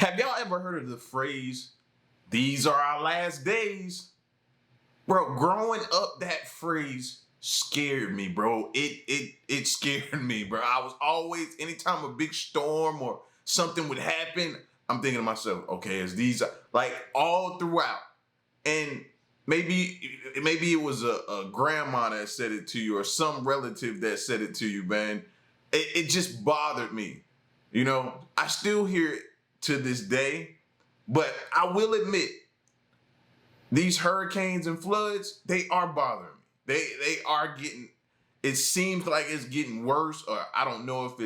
Have y'all ever heard of the phrase, "These are our last days"? Bro, growing up, that phrase scared me, bro. It scared me, bro. I was always, anytime a big storm or something would happen, I'm thinking to myself, okay, is these, like, all throughout. And maybe it was a grandma that said it to you or some relative that said it to you, man. It just bothered me. You know, I still hear it to this day, but I will admit, these hurricanes and floods, they are bothering me. They are getting, it seems like it's getting worse, or I don't know if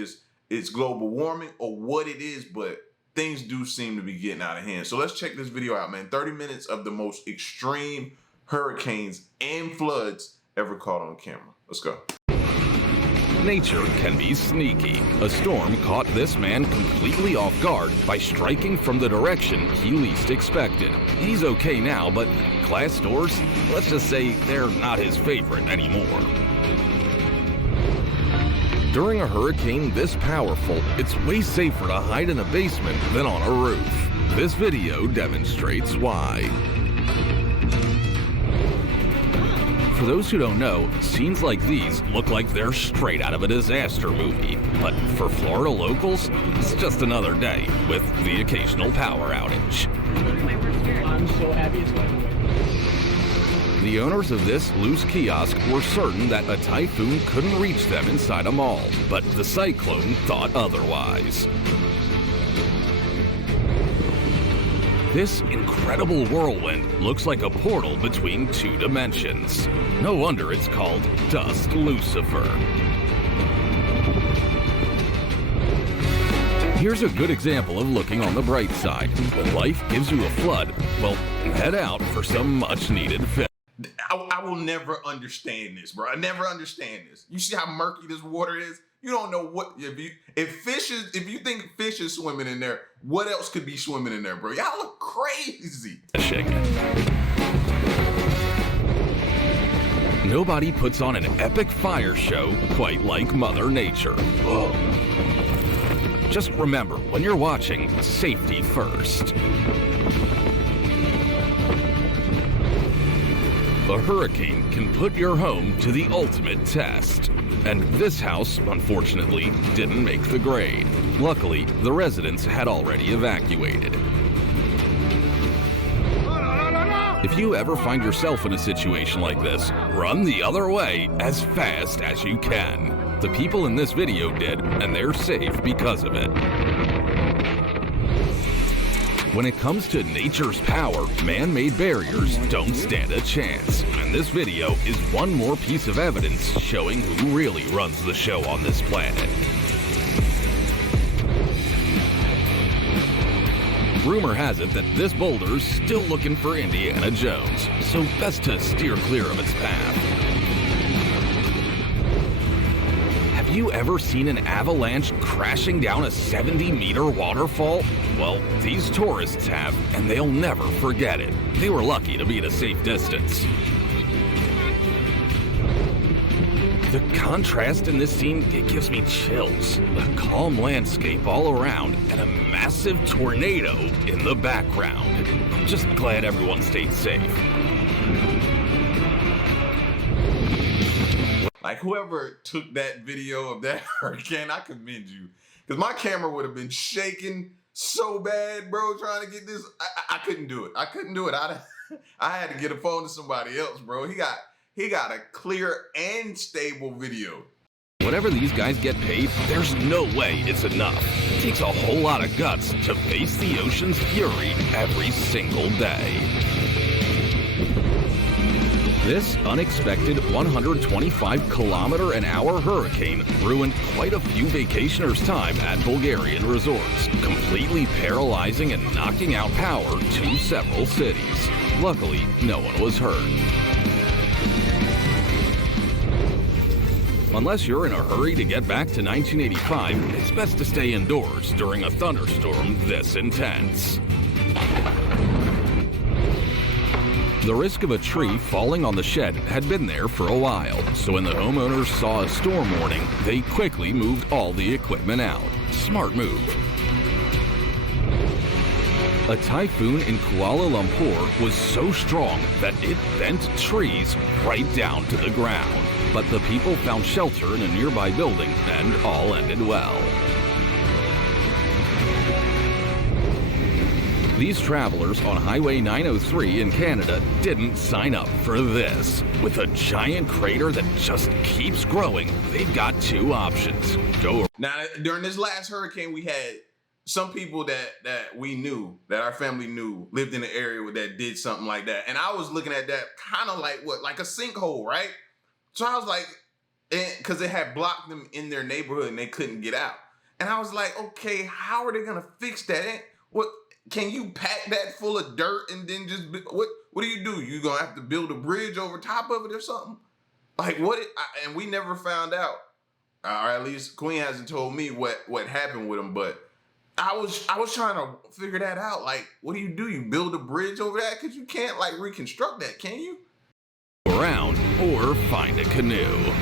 it's global warming or what it is, but things do seem to be getting out of hand. So let's check this video out, man. 30 minutes of the most extreme hurricanes and floods ever caught on camera. Let's go. Nature can be sneaky. A storm caught this man completely off guard by striking from the direction he least expected. He's okay now, but glass doors, let's just say they're not his favorite anymore. During a hurricane this powerful, it's way safer to hide in a basement than on a roof. This video demonstrates why. For those who don't know, scenes like these look like they're straight out of a disaster movie. But for Florida locals, it's just another day with the occasional power outage. I'm so happy it's going away. The owners of this loose kiosk were certain that a typhoon couldn't reach them inside a mall, but the cyclone thought otherwise. This incredible whirlwind looks like a portal between two dimensions. No wonder it's called Dust Lucifer. Here's a good example of looking on the bright side. When life gives you a flood, well, head out for some much-needed fish. I will never understand this, bro. I never understand this. You see how murky this water is? You don't know what, if you think fish is swimming in there, what else could be swimming in there, bro? Y'all look crazy. Nobody puts on an epic fire show quite like Mother Nature. Whoa. Just remember, when you're watching, safety first. A hurricane can put your home to the ultimate test. And this house, unfortunately, didn't make the grade. Luckily, the residents had already evacuated. If you ever find yourself in a situation like this, run the other way as fast as you can. The people in this video did, and they're safe because of it. When it comes to nature's power, man-made barriers don't stand a chance. And this video is one more piece of evidence showing who really runs the show on this planet. Rumor has it that this boulder's still looking for Indiana Jones, so best to steer clear of its path. Have you ever seen an avalanche crashing down a 70-meter waterfall? Well, these tourists have, and they'll never forget it. They were lucky to be at a safe distance. The contrast in this scene, it gives me chills. A calm landscape all around and a massive tornado in the background. I'm just glad everyone stayed safe. Like, whoever took that video of that hurricane, I commend you. Because my camera would have been shaking so bad, bro, trying to get this. I couldn't do it. I couldn't do it. I had to get a phone to somebody else, bro. He got a clear and stable video. Whatever these guys get paid, there's no way it's enough. It takes a whole lot of guts to face the ocean's fury every single day. This unexpected 125-kilometer-an-hour hurricane ruined quite a few vacationers' time at Bulgarian resorts, completely paralyzing and knocking out power to several cities. Luckily, no one was hurt. Unless you're in a hurry to get back to 1985, it's best to stay indoors during a thunderstorm this intense. The risk of a tree falling on the shed had been there for a while, so when the homeowners saw a storm warning, they quickly moved all the equipment out. Smart move. A typhoon in Kuala Lumpur was so strong that it bent trees right down to the ground. But the people found shelter in a nearby building and all ended well. These travelers on Highway 903 in Canada didn't sign up for this. With a giant crater that just keeps growing, they've got two options. Go. Now, during this last hurricane, we had some people that we knew, that our family knew, lived in the area that did something like that. And I was looking at that kind of like what? Like a sinkhole, right? So I was like, because it had blocked them in their neighborhood and they couldn't get out. And I was like, okay, how are they going to fix that? What? Can you pack that full of dirt and then just, what do? You going to have to build a bridge over top of it or something? Like what? And we never found out. Or at least Queen hasn't told me what happened with him. But I was trying to figure that out. Like, what do? You build a bridge over that? Because you can't like reconstruct that, can you? Around or find a canoe.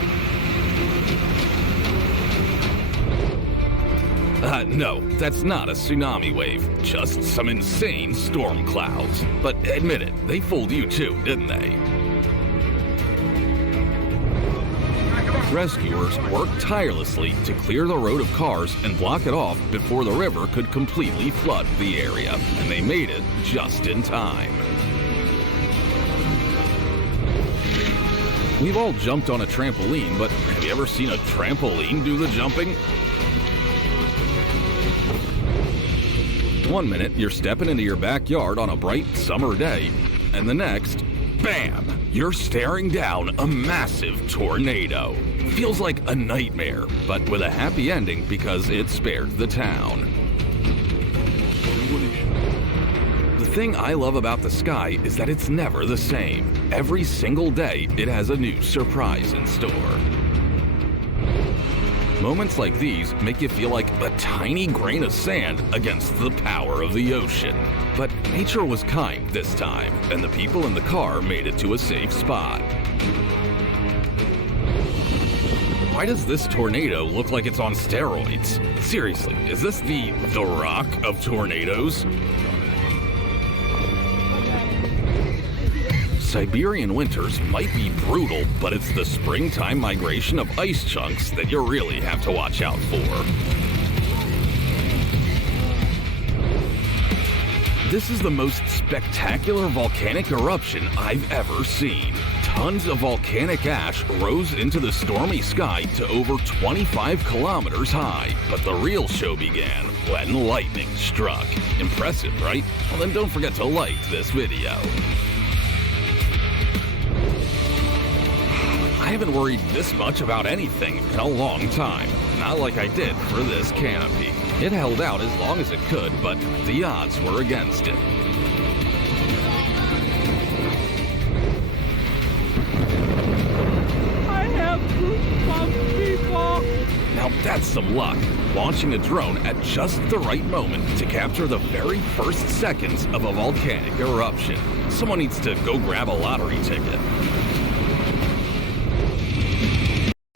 No, that's not a tsunami wave, just some insane storm clouds. But admit it, they fooled you too, didn't they? Rescuers worked tirelessly to clear the road of cars and block it off before the river could completely flood the area, and they made it just in time. We've all jumped on a trampoline, but have you ever seen a trampoline do the jumping? One minute, you're stepping into your backyard on a bright summer day, and the next, bam, you're staring down a massive tornado. Feels like a nightmare, but with a happy ending because it spared the town. The thing I love about the sky is that it's never the same. Every single day, it has a new surprise in store. Moments like these make you feel like a tiny grain of sand against the power of the ocean. But nature was kind this time, and the people in the car made it to a safe spot. Why does this tornado look like it's on steroids? Seriously, is this the Rock of tornadoes? Siberian winters might be brutal, but it's the springtime migration of ice chunks that you really have to watch out for. This is the most spectacular volcanic eruption I've ever seen. Tons of volcanic ash rose into the stormy sky to over 25 kilometers high. But the real show began when lightning struck. Impressive, right? Well, then don't forget to like this video. I haven't worried this much about anything in a long time. Not like I did for this canopy. It held out as long as it could, but the odds were against it. I have goosebumps, people! Now that's some luck. Launching a drone at just the right moment to capture the very first seconds of a volcanic eruption. Someone needs to go grab a lottery ticket.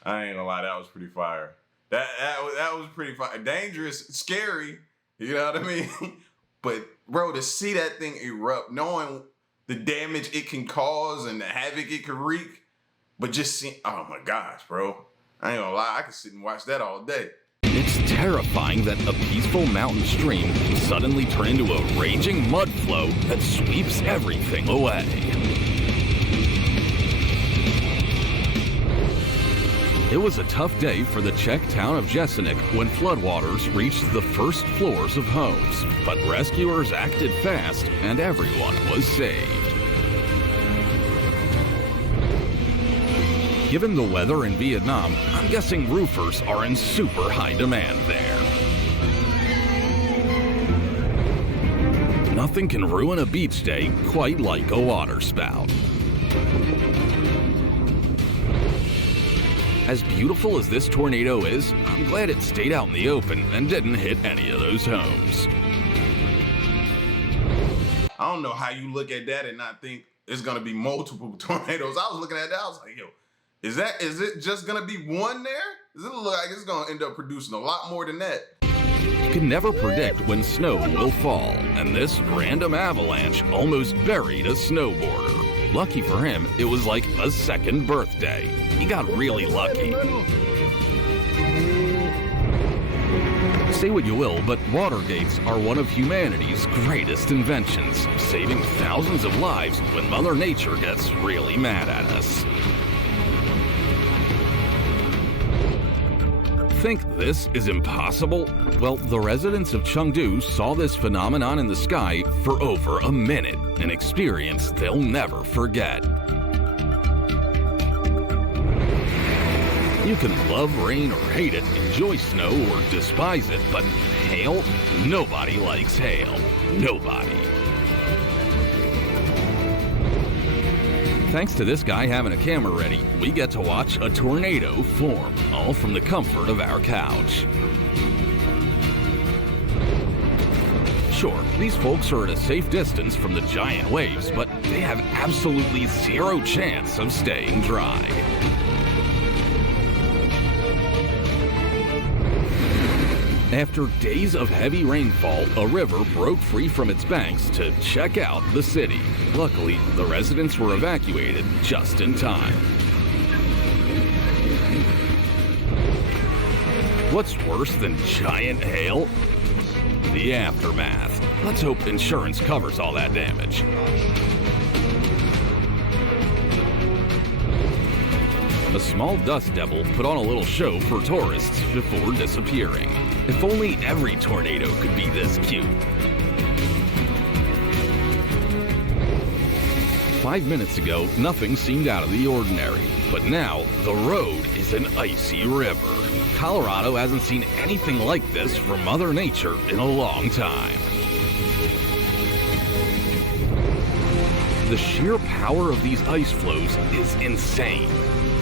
I ain't gonna lie, that was pretty fire. That was pretty fire. Dangerous, scary, you know what I mean? But bro, to see that thing erupt, knowing the damage it can cause and the havoc it can wreak, but just see, oh my gosh, bro. I ain't gonna lie, I could sit and watch that all day. It's terrifying that a peaceful mountain stream can suddenly turn into a raging mud flow that sweeps everything away. It was a tough day for the Czech town of Jesenik when floodwaters reached the first floors of homes, but rescuers acted fast and everyone was saved. Given the weather in Vietnam, I'm guessing roofers are in super high demand there. Nothing can ruin a beach day quite like a waterspout. As beautiful as this tornado is, I'm glad it stayed out in the open and didn't hit any of those homes. I don't know how you look at that and not think it's gonna be multiple tornadoes. I was looking at that, I was like, yo, is it just gonna be one there? Does it look like it's gonna end up producing a lot more than that? You can never predict when snow will fall, and this random avalanche almost buried a snowboarder. Lucky for him, it was like a second birthday. He got really lucky. Say what you will, but water gates are one of humanity's greatest inventions, saving thousands of lives when Mother Nature gets really mad at us. Think this is impossible? Well, the residents of Chengdu saw this phenomenon in the sky for over a minute, an experience they'll never forget. You can love rain or hate it, enjoy snow or despise it, but hail? Nobody likes hail. Nobody. Thanks to this guy having a camera ready, we get to watch a tornado form, all from the comfort of our couch. Sure, these folks are at a safe distance from the giant waves, but they have absolutely zero chance of staying dry. After days of heavy rainfall, a river broke free from its banks to check out the city. Luckily, the residents were evacuated just in time. What's worse than giant hail? The aftermath. Let's hope insurance covers all that damage. A small dust devil put on a little show for tourists before disappearing. If only every tornado could be this cute. 5 minutes ago, nothing seemed out of the ordinary. But now, the road is an icy river. Colorado hasn't seen anything like this from Mother Nature in a long time. The sheer power of these ice flows is insane.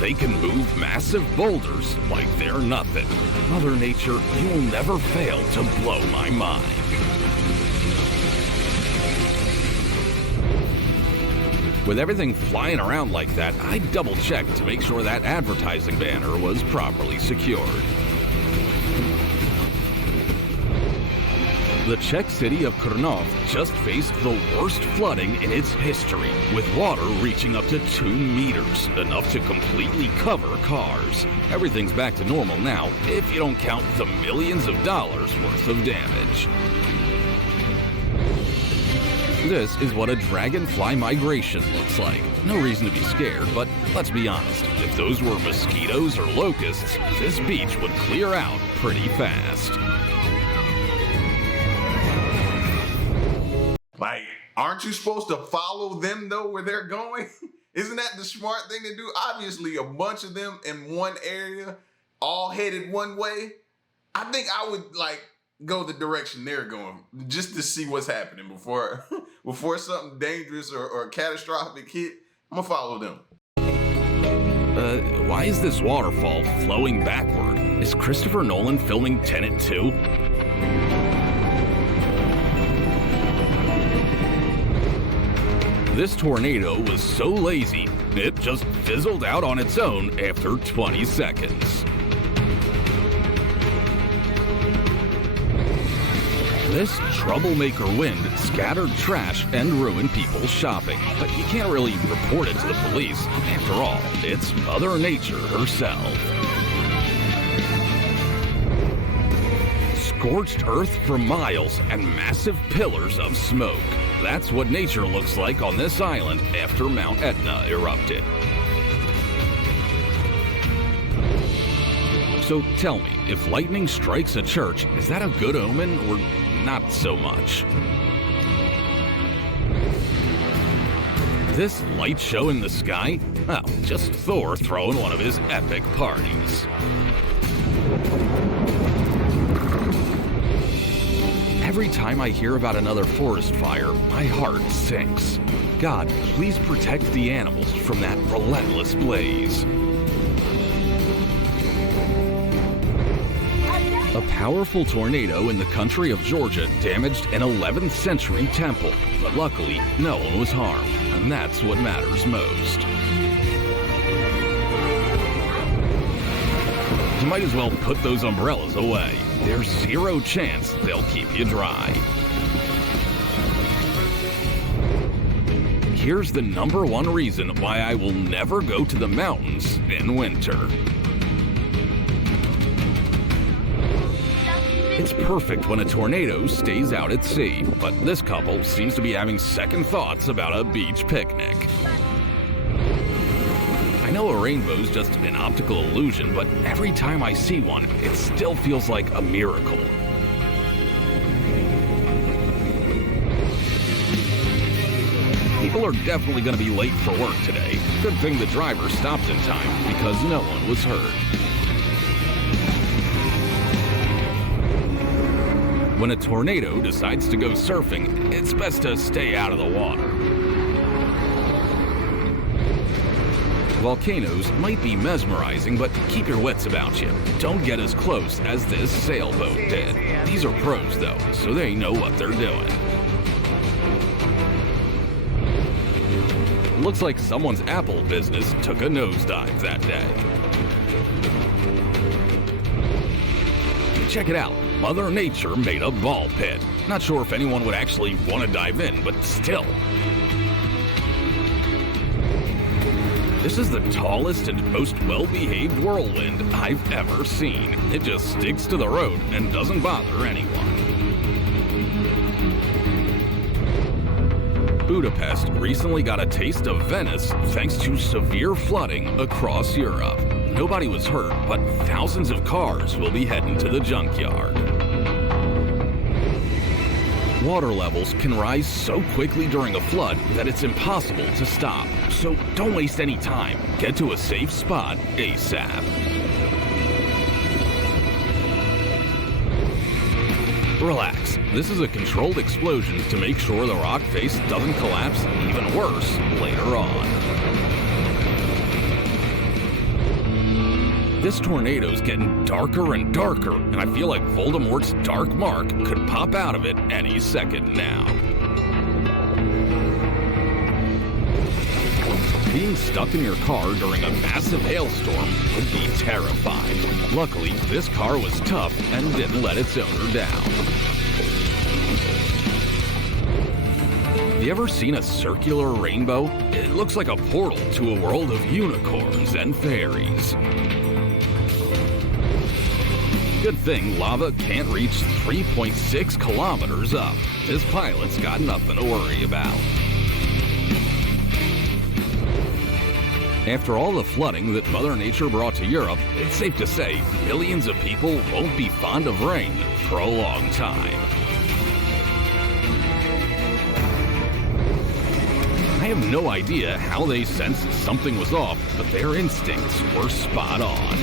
They can move massive boulders like they're nothing. Mother Nature, you will never fail to blow my mind. With everything flying around like that, I double-checked to make sure that advertising banner was properly secured. The Czech city of Krnov just faced the worst flooding in its history, with water reaching up to 2 meters, enough to completely cover cars. Everything's back to normal now, if you don't count the millions of dollars worth of damage. This is what a dragonfly migration looks like. No reason to be scared, but let's be honest, if those were mosquitoes or locusts, this beach would clear out pretty fast. Like, aren't you supposed to follow them though where they're going? Isn't that the smart thing to do? Obviously, a bunch of them in one area, all headed one way. I think I would like go the direction they're going just to see what's happening before before something dangerous or catastrophic hit. I'm gonna follow them. Why is this waterfall flowing backward? Is Christopher Nolan filming Tenet 2? This tornado was so lazy, it just fizzled out on its own after 20 seconds. This troublemaker wind scattered trash and ruined people's shopping, but you can't really report it to the police. After all, it's Mother Nature herself. Scorched earth for miles and massive pillars of smoke. That's what nature looks like on this island after Mount Etna erupted. So tell me, if lightning strikes a church, is that a good omen or not so much? This light show in the sky? Oh, just Thor throwing one of his epic parties. Every time I hear about another forest fire, my heart sinks. God, please protect the animals from that relentless blaze. A powerful tornado in the country of Georgia damaged an 11th century temple, but luckily no one was harmed, and that's what matters most. you might as well put those umbrellas away. There's zero chance they'll keep you dry. Here's the #1 reason why I will never go to the mountains in winter. It's perfect when a tornado stays out at sea, but this couple seems to be having second thoughts about a beach picnic. I know a rainbow's just an optical illusion, but every time I see one, it still feels like a miracle. People are definitely going to be late for work today. Good thing the driver stopped in time because no one was hurt. When a tornado decides to go surfing, it's best to stay out of the water. Volcanoes might be mesmerizing, but keep your wits about you. Don't get as close as this sailboat did. These are pros, though, so they know what they're doing. Looks like someone's Apple business took a nosedive that day. Check it out. Mother Nature made a ball pit. Not sure if anyone would actually want to dive in, but still. This is the tallest and most well-behaved whirlwind I've ever seen. It just sticks to the road and doesn't bother anyone. Budapest recently got a taste of Venice thanks to severe flooding across Europe. Nobody was hurt, but thousands of cars will be heading to the junkyard. Water levels can rise so quickly during a flood that it's impossible to stop. So don't waste any time. Get to a safe spot ASAP. Relax. This is a controlled explosion to make sure the rock face doesn't collapse even worse later on. This tornado's getting darker and darker, and I feel like Voldemort's dark mark could pop out of it any second now. Being stuck in your car during a massive hailstorm would be terrifying. Luckily, this car was tough and didn't let its owner down. You ever seen a circular rainbow? It looks like a portal to a world of unicorns and fairies. Good thing lava can't reach 3.6 kilometers up. This pilot's got nothing to worry about. After all the flooding that Mother Nature brought to Europe, it's safe to say millions of people won't be fond of rain for a long time. I have no idea how they sensed something was off, but their instincts were spot on.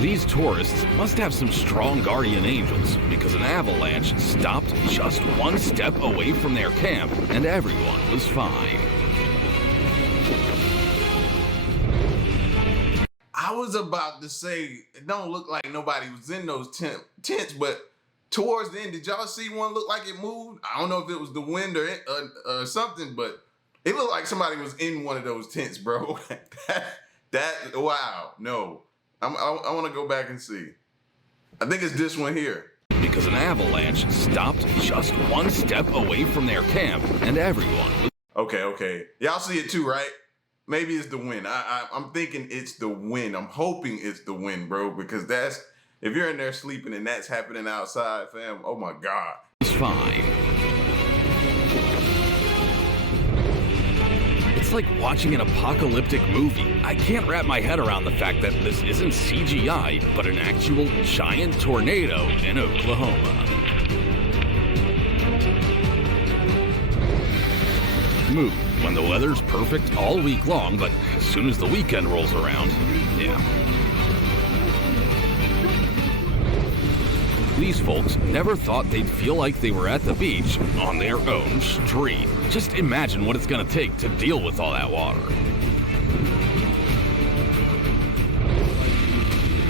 These tourists must have some strong guardian angels because an avalanche stopped just one step away from their camp and everyone was fine. I was about to say, it don't look like nobody was in those tents, but towards the end, did y'all see one look like it moved? I don't know if it was the wind or something, but it looked like somebody was in one of those tents, bro. Wow, no. I want to go back and see. I think it's this one here. Because an avalanche stopped just one step away from their camp and everyone was... Okay. Y'all see it too, right? Maybe it's the wind. I'm thinking it's the wind. I'm hoping it's the wind, bro, because that's... If you're in there sleeping and that's happening outside, fam, oh my God. It's fine. It's like watching an apocalyptic movie. I can't wrap my head around the fact that this isn't CGI, but an actual giant tornado in Oklahoma. Move when the weather's perfect all week long, but as soon as the weekend rolls around, yeah. These folks never thought they'd feel like they were at the beach on their own street. Just imagine what it's gonna take to deal with all that water.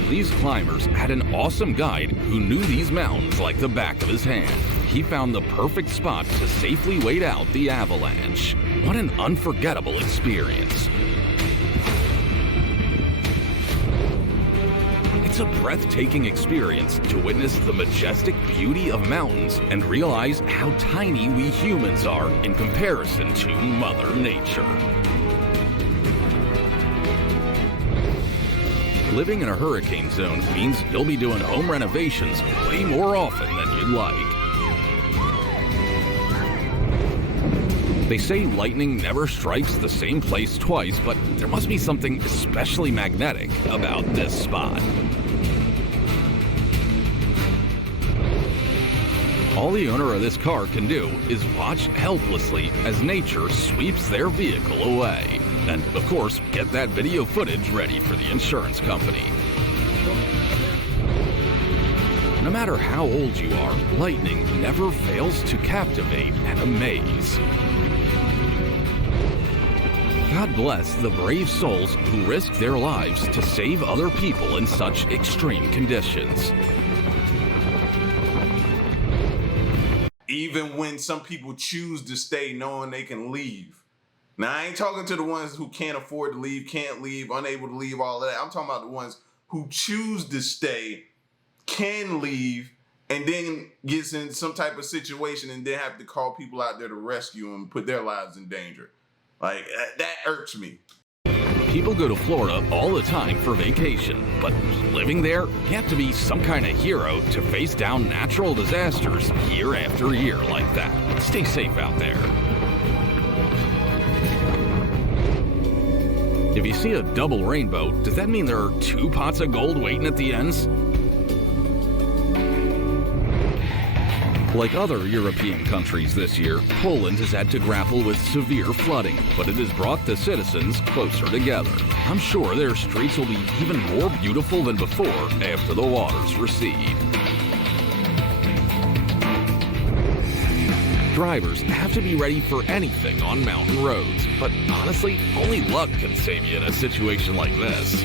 These climbers had an awesome guide who knew these mountains like the back of his hand. He found the perfect spot to safely wait out the avalanche. What an unforgettable experience. It's a breathtaking experience to witness the majestic beauty of mountains and realize how tiny we humans are in comparison to Mother Nature. Living in a hurricane zone means you'll be doing home renovations way more often than you'd like. They say lightning never strikes the same place twice, but there must be something especially magnetic about this spot. All the owner of this car can do is watch helplessly as nature sweeps their vehicle away. And, of course, get that video footage ready for the insurance company. No matter how old you are, lightning never fails to captivate and amaze. God bless the brave souls who risk their lives to save other people in such extreme conditions. Even when some people choose to stay knowing they can leave. Now, I ain't talking to the ones who can't afford to leave, can't leave, unable to leave, all of that. I'm talking about the ones who choose to stay, can leave, and then gets in some type of situation and then have to call people out there to rescue them, put their lives in danger. Like, that irks me. People go to Florida all the time for vacation, but living there, you have to be some kind of hero to face down natural disasters year after year like that. Stay safe out there. If you see a double rainbow, does that mean there are 2 pots of gold waiting at the ends? Like other European countries this year, Poland has had to grapple with severe flooding, but it has brought the citizens closer together. I'm sure their streets will be even more beautiful than before after the waters recede. Drivers have to be ready for anything on mountain roads, but honestly, only luck can save you in a situation like this.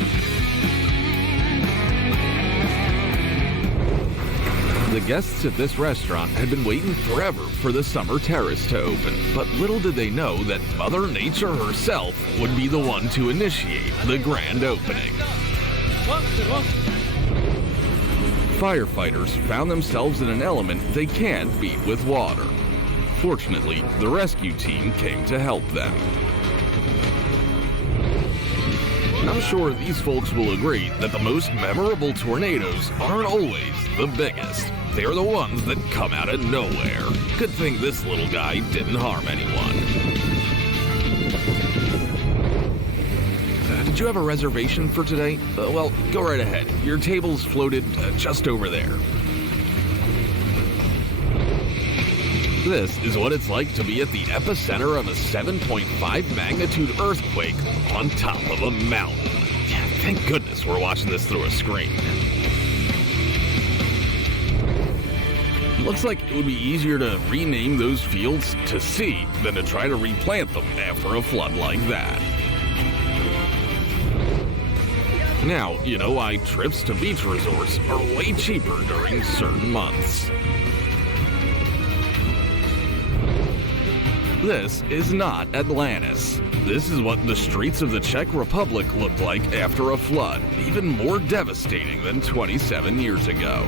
The guests at this restaurant had been waiting forever for the summer terrace to open, but little did they know that Mother Nature herself would be the one to initiate the grand opening. Firefighters found themselves in an element they can't beat with water. Fortunately, the rescue team came to help them. I'm sure these folks will agree that the most memorable tornadoes aren't always the biggest. They're the ones that come out of nowhere. Good thing this little guy didn't harm anyone. Did you have a reservation for today? Well, go right ahead. Your table's floated just over there. This is what it's like to be at the epicenter of a 7.5 magnitude earthquake on top of a mountain. Yeah, thank goodness we're watching this through a screen. Looks like it would be easier to rename those fields to sea than to try to replant them after a flood like that. Now, you know why trips to beach resorts are way cheaper during certain months. This is not Atlantis. This is what the streets of the Czech Republic looked like after a flood, even more devastating than 27 years ago.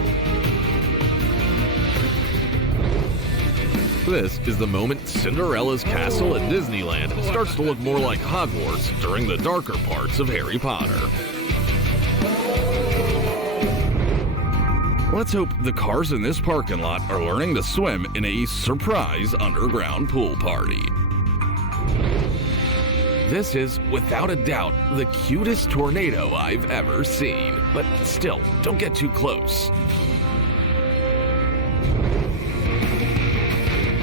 This is the moment Cinderella's castle at Disneyland starts to look more like Hogwarts during the darker parts of Harry Potter. Let's hope the cars in this parking lot are learning to swim in a surprise underground pool party. This is, without a doubt, the cutest tornado I've ever seen. But still, don't get too close.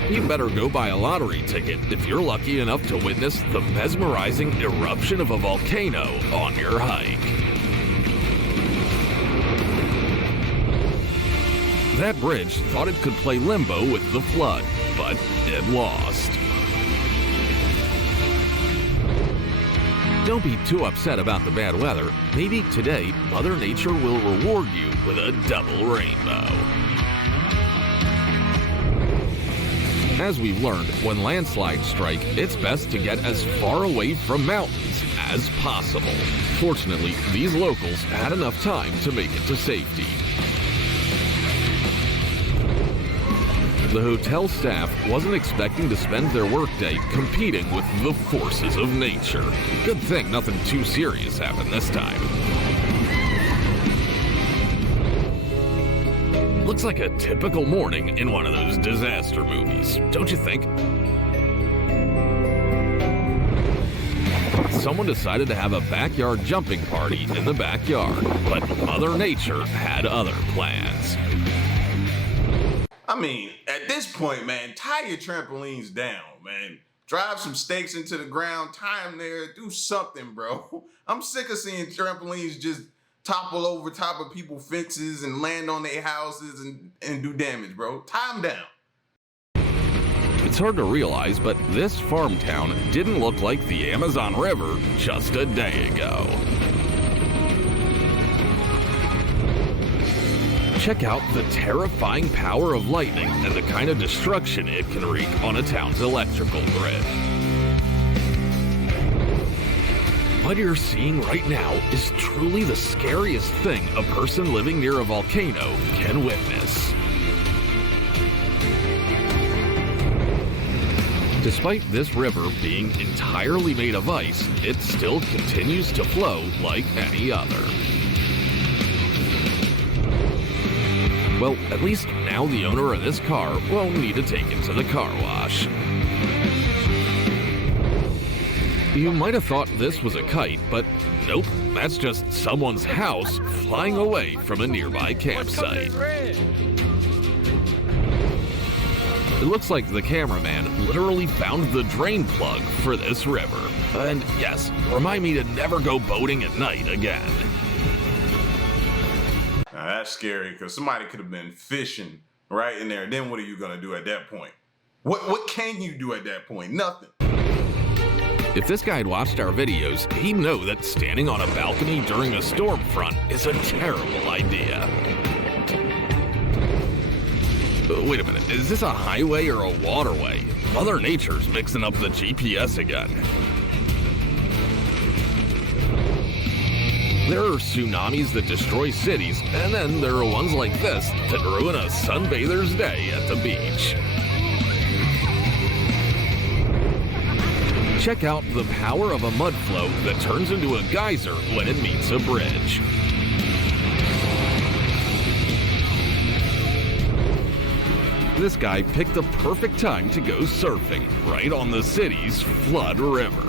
You better go buy a lottery ticket if you're lucky enough to witness the mesmerizing eruption of a volcano on your hike. That bridge thought it could play limbo with the flood, but it lost. Don't be too upset about the bad weather. Maybe today, Mother Nature will reward you with a double rainbow. As we've learned, when landslides strike, it's best to get as far away from mountains as possible. Fortunately, these locals had enough time to make it to safety. The hotel staff wasn't expecting to spend their workday competing with the forces of nature. Good thing nothing too serious happened this time. Looks like a typical morning in one of those disaster movies, don't you think? Someone decided to have a backyard jumping party in the backyard, but Mother Nature had other plans. I mean, at this point, man, tie your trampolines down, man. Drive some stakes into the ground, tie them there, do something, bro. I'm sick of seeing trampolines just topple over top of people's fences and land on their houses and do damage, bro. Tie them down. It's hard to realize, but this farm town didn't look like the Amazon River just a day ago. Check out the terrifying power of lightning and the kind of destruction it can wreak on a town's electrical grid. What you're seeing right now is truly the scariest thing a person living near a volcano can witness. Despite this river being entirely made of ice, it still continues to flow like any other. Well, at least now the owner of this car won't need to take it to the car wash. You might have thought this was a kite, but nope, that's just someone's house flying away from a nearby campsite. It looks like the cameraman literally found the drain plug for this river. And yes, remind me to never go boating at night again. Now that's scary because somebody could have been fishing right in there. Then what are you gonna do at that point? What can you do at that point? Nothing. If this guy had watched our videos, he'd know that standing on a balcony during a storm front is a terrible idea. Wait a minute, is this a highway or a waterway? Mother Nature's mixing up the GPS again. There are tsunamis that destroy cities, and then there are ones like this that ruin a sunbather's day at the beach. Check out the power of a mud flow that turns into a geyser when it meets a bridge. This guy picked the perfect time to go surfing, right on the city's flood river.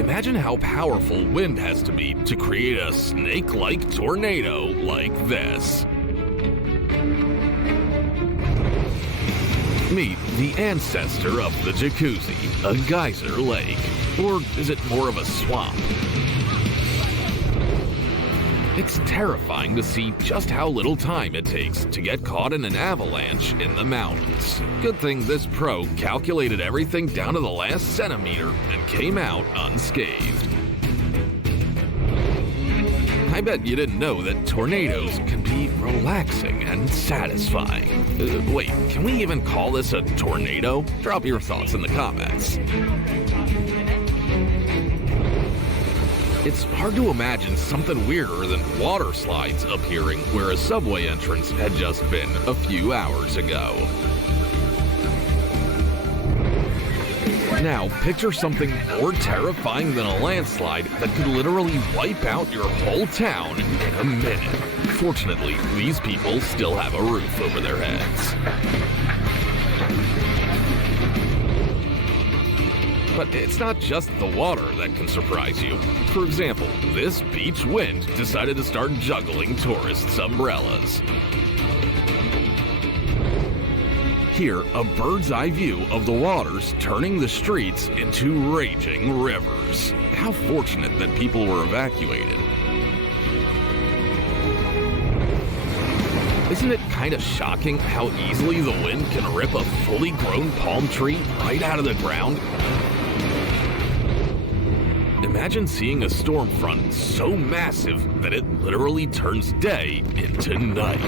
Imagine how powerful wind has to be to create a snake-like tornado like this. Meet the ancestor of the jacuzzi, a geyser lake. Or is it more of a swamp? It's terrifying to see just how little time it takes to get caught in an avalanche in the mountains. Good thing this pro calculated everything down to the last centimeter and came out unscathed. I bet you didn't know that tornadoes can be relaxing and satisfying. Wait, can we even call this a tornado? Drop your thoughts in the comments. It's hard to imagine something weirder than water slides appearing where a subway entrance had just been a few hours ago. Now, picture something more terrifying than a landslide that could literally wipe out your whole town in a minute. Fortunately, these people still have a roof over their heads. But it's not just the water that can surprise you. For example, this beach wind decided to start juggling tourists' umbrellas. Here, a bird's eye view of the waters turning the streets into raging rivers. How fortunate that people were evacuated. Isn't it kind of shocking how easily the wind can rip a fully grown palm tree right out of the ground? Imagine seeing a storm front so massive that it literally turns day into night.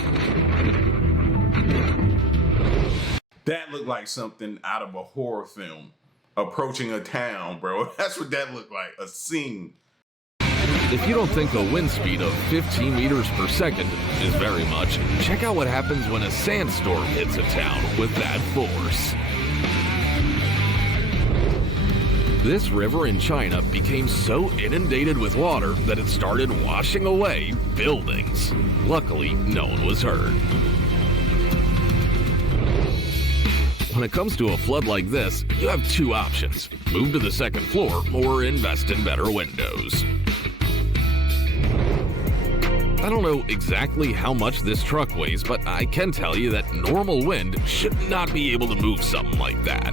That looked like something out of a horror film. Approaching a town, bro. That's what that looked like, a scene. If you don't think a wind speed of 15 meters per second is very much, check out what happens when a sandstorm hits a town with that force. This river in China became so inundated with water that it started washing away buildings. Luckily, no one was hurt. When it comes to a flood like this, you have two options: move to the second floor or invest in better windows. I don't know exactly how much this truck weighs, but I can tell you that normal wind should not be able to move something like that.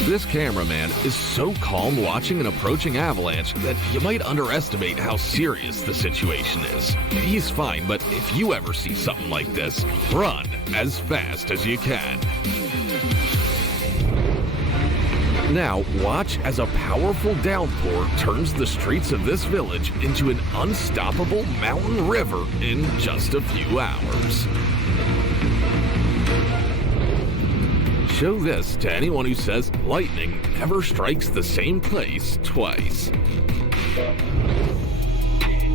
This cameraman is so calm watching an approaching avalanche that you might underestimate how serious the situation is. He's fine, but if you ever see something like this, run as fast as you can. Now, watch as a powerful downpour turns the streets of this village into an unstoppable mountain river in just a few hours. Show this to anyone who says lightning never strikes the same place twice.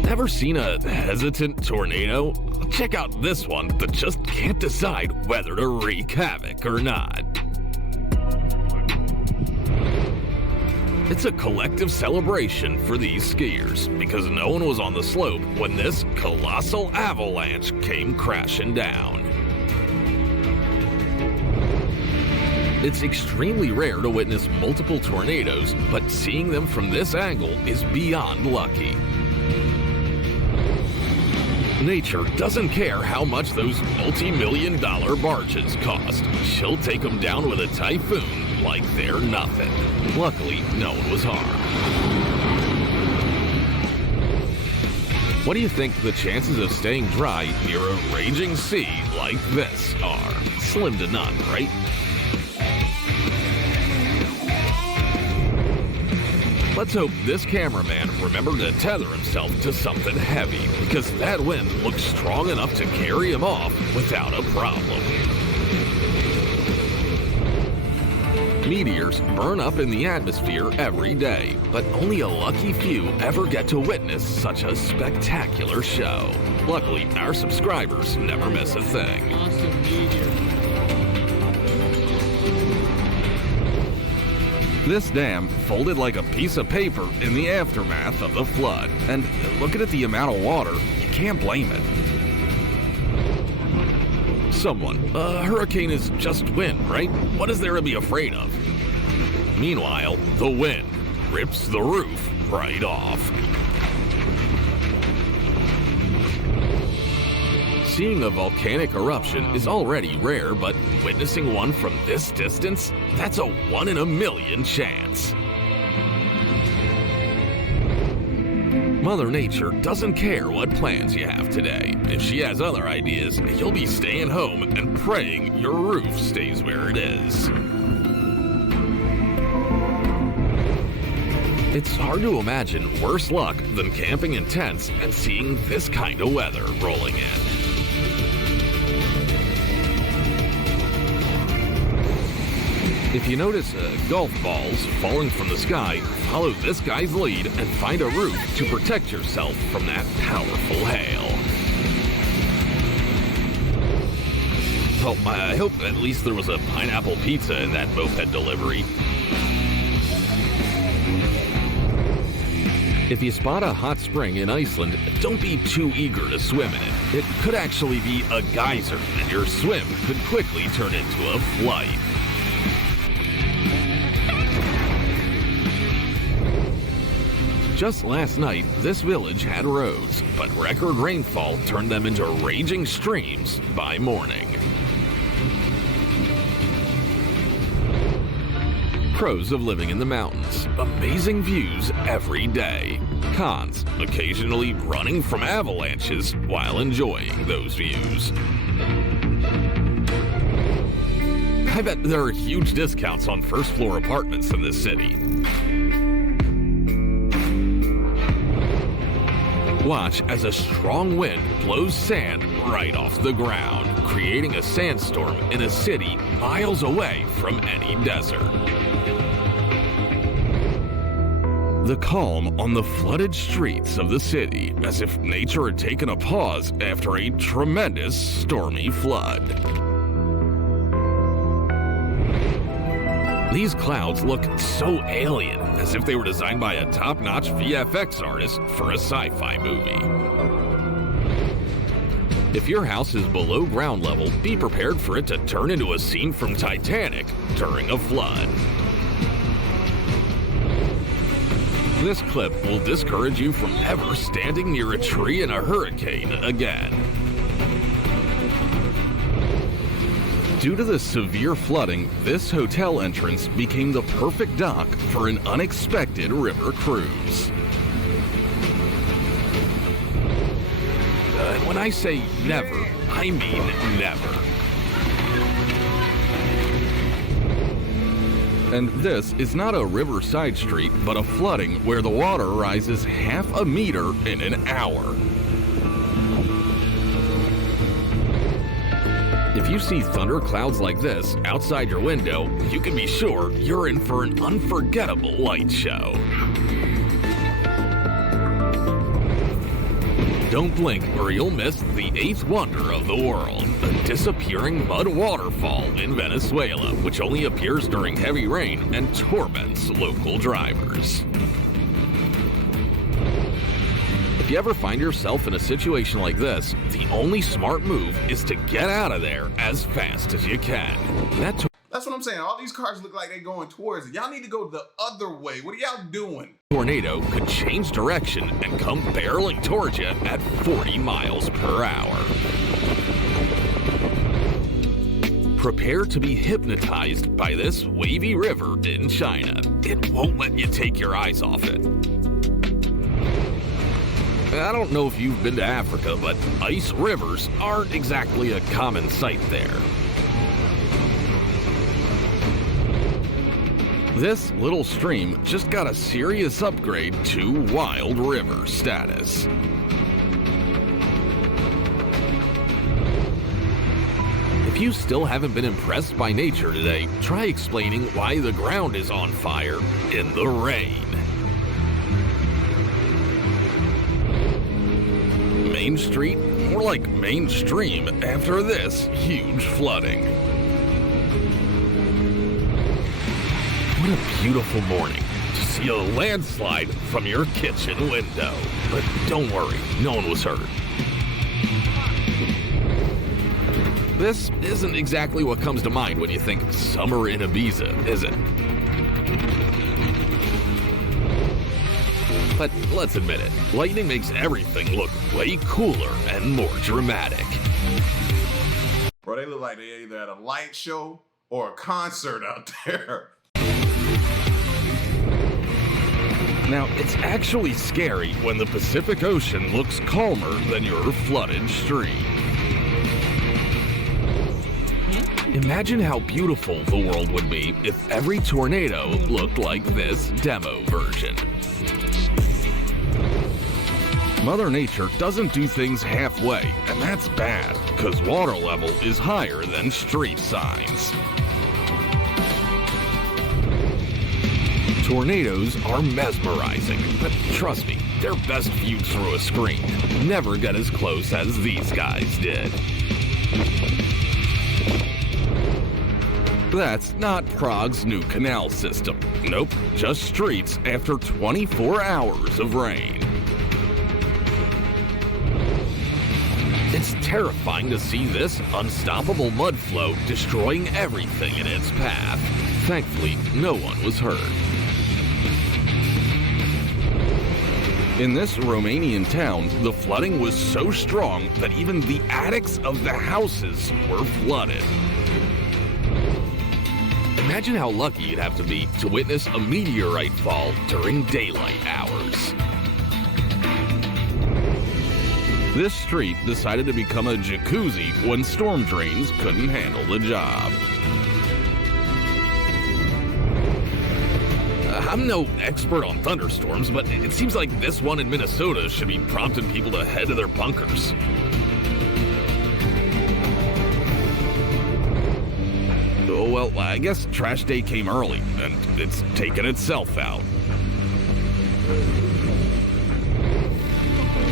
Ever seen a hesitant tornado? Check out this one that just can't decide whether to wreak havoc or not. It's a collective celebration for these skiers because no one was on the slope when this colossal avalanche came crashing down. It's extremely rare to witness multiple tornadoes, but seeing them from this angle is beyond lucky. Nature doesn't care how much those multi-million-dollar barges cost. She'll take them down with a typhoon like they're nothing. Luckily, no one was harmed. What do you think the chances of staying dry near a raging sea like this are? Slim to none, right? Let's hope this cameraman remembered to tether himself to something heavy, because that wind looks strong enough to carry him off without a problem. Meteors burn up in the atmosphere every day, but only a lucky few ever get to witness such a spectacular show. Luckily, our subscribers never miss a thing. Awesome meteor. This dam folded like a piece of paper in the aftermath of the flood. And looking at the amount of water, you can't blame it. A hurricane is just wind, right? What is there to be afraid of? Meanwhile, the wind rips the roof right off. Seeing a volcanic eruption is already rare, but witnessing one from this distance, that's a 1 in a million chance. Mother Nature doesn't care what plans you have today. If she has other ideas, you'll be staying home and praying your roof stays where it is. It's hard to imagine worse luck than camping in tents and seeing this kind of weather rolling in. If you notice golf balls falling from the sky, follow this guy's lead and find a roof to protect yourself from that powerful hail. Well, I hope at least there was a pineapple pizza in that moped delivery. If you spot a hot spring in Iceland, don't be too eager to swim in it. It could actually be a geyser, and your swim could quickly turn into a flight. Just last night, this village had roads, but record rainfall turned them into raging streams by morning. Pros of living in the mountains: amazing views every day. Cons: occasionally running from avalanches while enjoying those views. I bet there are huge discounts on first-floor apartments in this city. Watch as a strong wind blows sand right off the ground, creating a sandstorm in a city miles away from any desert. The calm on the flooded streets of the city, as if nature had taken a pause after a tremendous stormy flood. These clouds look so alien, as if they were designed by a top-notch VFX artist for a sci-fi movie. If your house is below ground level, be prepared for it to turn into a scene from Titanic during a flood. This clip will discourage you from ever standing near a tree in a hurricane again. Due to the severe flooding, this hotel entrance became the perfect dock for an unexpected river cruise. And when I say never, I mean never. And this is not a riverside street, but a flooding where the water rises half a meter in an hour. If you see thunderclouds like this outside your window, you can be sure you're in for an unforgettable light show. Don't blink or you'll miss the eighth wonder of the world, a disappearing mud waterfall in Venezuela, which only appears during heavy rain and torments local drivers. If you ever find yourself in a situation like this, the only smart move is to get out of there as fast as you can. That's what I'm saying. All these cars look like they're going towards it. Y'all need to go the other way. What are y'all doing? Tornado could change direction and come barreling towards you at 40 miles per hour. Prepare to be hypnotized by this wavy river in China. It won't let you take your eyes off it. I don't know if you've been to Africa, but ice rivers aren't exactly a common sight there. This little stream just got a serious upgrade to wild river status. If you still haven't been impressed by nature today, try explaining why the ground is on fire in the rain. Main Street, more like mainstream after this huge flooding. What a beautiful morning to see a landslide from your kitchen window. But don't worry, no one was hurt. This isn't exactly what comes to mind when you think summer in Ibiza, is it? But let's admit it, lightning makes everything look way cooler and more dramatic. Bro, they look like they either at a light show or a concert out there. Now, it's actually scary when the Pacific Ocean looks calmer than your flooded stream. Imagine how beautiful the world would be if every tornado looked like this demo version. Mother Nature doesn't do things halfway, and that's bad, because water level is higher than street signs. Tornadoes are mesmerizing, but trust me, they're best viewed through a screen. Never get as close as these guys did. That's not Prague's new canal system. Nope, just streets after 24 hours of rain. It's terrifying to see this unstoppable mud flow destroying everything in its path. Thankfully, no one was hurt. In this Romanian town, the flooding was so strong that even the attics of the houses were flooded. Imagine how lucky you'd have to be to witness a meteorite fall during daylight hours. This street decided to become a jacuzzi when storm drains couldn't handle the job. I'm no expert on thunderstorms, but it seems like this one in Minnesota should be prompting people to head to their bunkers. Oh, well, I guess trash day came early, and it's taken itself out.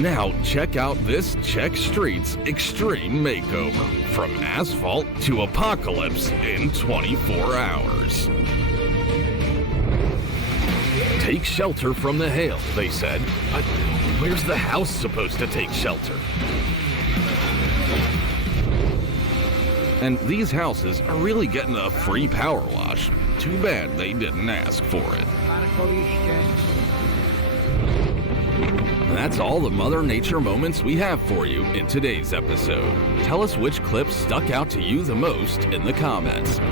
Now check out this Czech Streets extreme makeover. From asphalt to apocalypse in 24 hours. Take shelter from the hail, they said. But where's the house supposed to take shelter? And these houses are really getting a free power wash. Too bad they didn't ask for it. That's all the Mother Nature moments we have for you in today's episode. Tell us which clip stuck out to you the most in the comments.